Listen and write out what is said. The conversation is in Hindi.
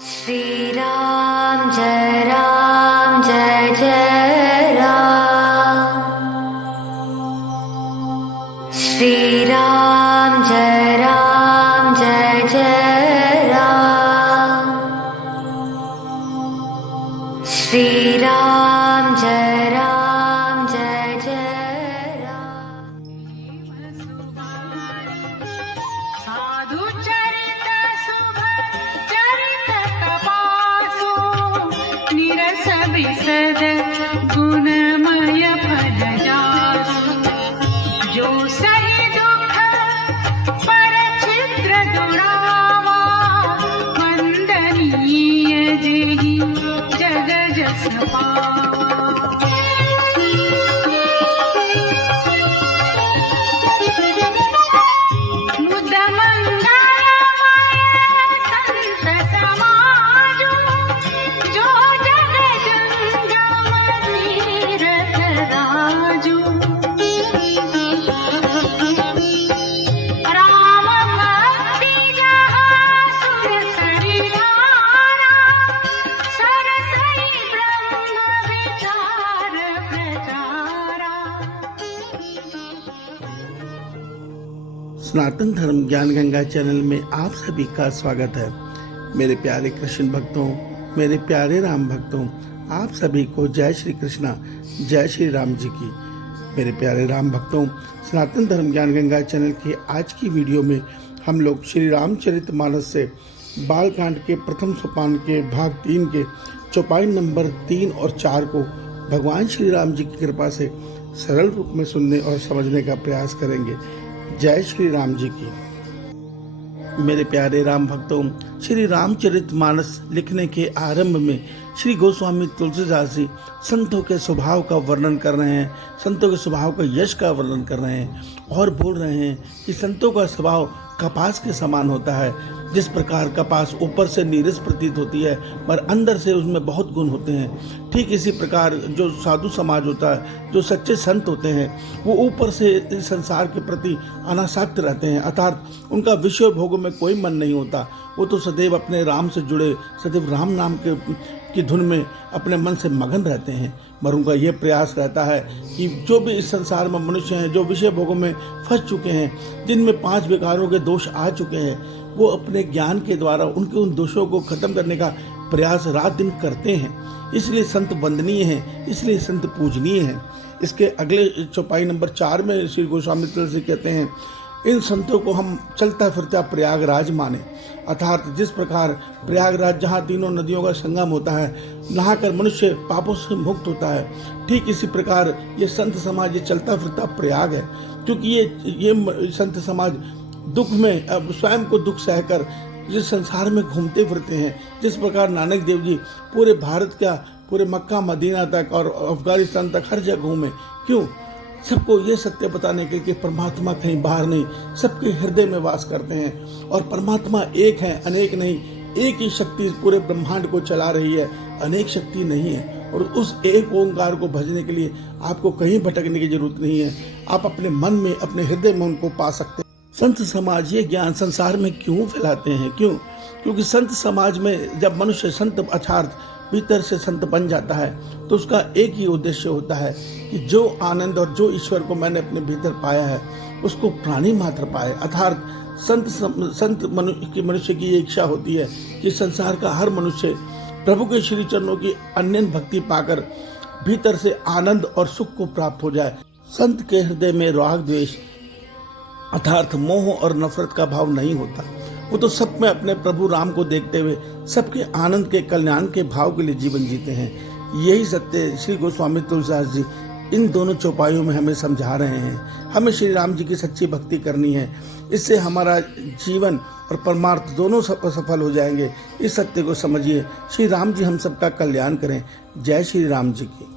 श्री राम जय जय राम। श्री राम जय जय राम। श्री राम जय जय राम। साधु चरित शुभ चरित तपासु निरस विशद गुणमय फल जासु जो सही दुख पर छिद्र दुरावा वंदनीय जेहि जग जस पावा। सनातन धर्म ज्ञान गंगा चैनल में आप सभी का स्वागत है। मेरे प्यारे कृष्ण भक्तों, मेरे प्यारे राम भक्तों, आप सभी को जय श्री कृष्णा, जय श्री राम जी की। मेरे प्यारे राम भक्तों, सनातन धर्म ज्ञान गंगा चैनल की आज की वीडियो में हम लोग श्री रामचरितमानस से बालकांड के प्रथम सोपान के भाग 3 के चौपाई नंबर 3 और 4 को भगवान श्री राम जी की कृपा से सरल रूप में सुनने और समझने का प्रयास करेंगे। जय श्री राम जी की। मेरे प्यारे राम भक्तों, श्री रामचरितमानस लिखने के आरंभ में श्री गोस्वामी तुलसीदास जी संतों के स्वभाव का वर्णन कर रहे हैं, संतों के स्वभाव का यश का वर्णन कर रहे हैं और बोल रहे हैं कि संतों का स्वभाव कपास के समान होता है। जिस प्रकार कपास ऊपर से नीरस प्रतीत होती है पर अंदर से उसमें बहुत गुण होते हैं, ठीक इसी प्रकार जो साधु समाज होता है, जो सच्चे संत होते हैं, वो ऊपर से इस संसार के प्रति अनासक्त रहते हैं, अर्थात उनका विषय भोगों में कोई मन नहीं होता। वो तो सदैव अपने राम से जुड़े, सदैव राम नाम की धुन में अपने मन से मगन रहते हैं। पर उनका ये प्रयास रहता है कि जो भी इस संसार में मनुष्य हैं, जो विषय भोगों में फंस चुके हैं, जिनमें 5 विकारों के दोष आ चुके हैं, वो अपने ज्ञान के द्वारा उनके उन दोषों को खत्म करने का प्रयास रात दिन करते हैं। इसलिए संत वंदनीय हैं, इसलिए संत पूजनीय हैं। इसके अगले चौपाई नंबर 4 में श्री गोस्वामी तुलसी कहते हैं, इन संतों को हम चलता फिरता प्रयागराज माने, अर्थात जिस प्रकार प्रयागराज जहाँ तीनों नदियों का संगम होता है, नहाकर मनुष्य पापों से मुक्त होता है, ठीक इसी प्रकार ये संत समाज ये चलता फिरता प्रयाग है। क्योंकि ये संत समाज दुख में स्वयं को दुख सहकर जिस संसार में घूमते फिरते हैं, जिस प्रकार नानक देव जी पूरे भारत का, पूरे मक्का मदीना तक और अफगानिस्तान तक हर जगह घूमे, क्यों? सबको ये सत्य बताने के लिए कि परमात्मा कहीं बाहर नहीं, सबके हृदय में वास करते हैं और परमात्मा एक है, अनेक नहीं। एक ही शक्ति पूरे ब्रह्मांड को चला रही है, अनेक शक्ति नहीं है। और उस एक ओंकार को भजने के लिए आपको कहीं भटकने की जरूरत नहीं है, आप अपने मन में, अपने हृदय में उनको पा सकते हैं। संत समाज ये ज्ञान संसार में क्यों फैलाते हैं? क्यों? क्योंकि संत समाज में जब मनुष्य संत अर्थात भीतर से संत बन जाता है तो उसका एक ही उद्देश्य होता है कि जो आनंद और जो ईश्वर को मैंने अपने भीतर पाया है उसको प्राणी मात्र पाए। अर्थात संत मनुष्य की ये इच्छा होती है कि संसार का हर मनुष्य प्रभु के श्री चरणों की अनन्य भक्ति पाकर भीतर से आनंद और सुख को प्राप्त हो जाए। संत के हृदय में राग द्वेष अर्थात मोह और नफरत का भाव नहीं होता। वो तो सब में अपने प्रभु राम को देखते हुए सबके आनंद के, कल्याण के भाव के लिए जीवन जीते हैं। यही सत्य श्री गोस्वामी तुलसीदास जी इन दोनों चौपाइयों में हमें समझा रहे हैं। हमें श्री राम जी की सच्ची भक्ति करनी है, इससे हमारा जीवन और परमार्थ दोनों सफल हो जाएंगे। इस सत्य को समझिए। श्री राम जी हम सबका कल्याण करें। जय श्री राम जी की।